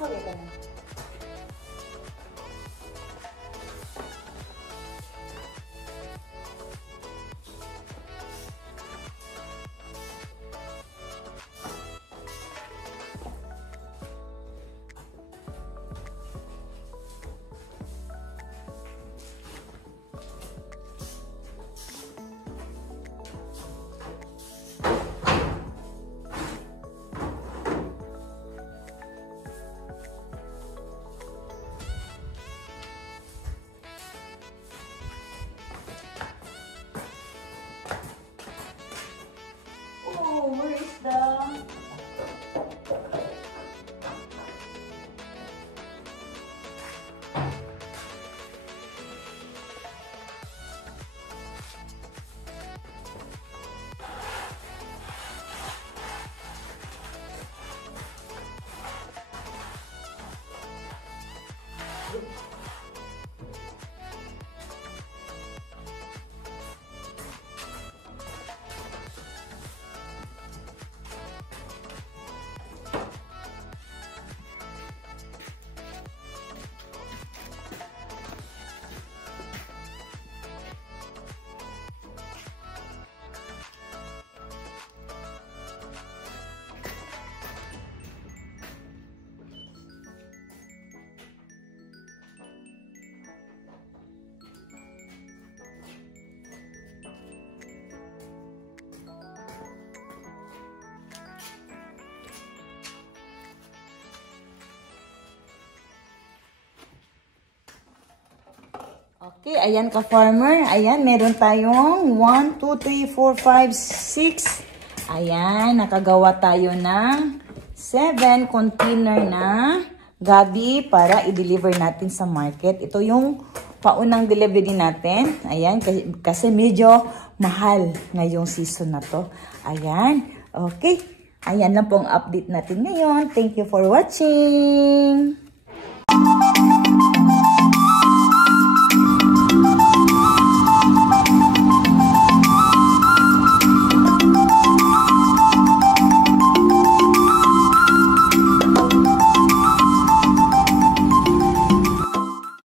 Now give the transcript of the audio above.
Sorry ka na. Where is the... Okay, ayan ka-farmer. Ayan, meron tayong 1, 2, 3, 4, 5, 6. Ayan, nakagawa tayo ng 7 container na gabi para i-deliver natin sa market. Ito yung paunang delivery natin. Ayan, kasi medyo mahal ngayong season na to. Ayan, okay. Ayan lang pong update natin ngayon. Thank you for watching.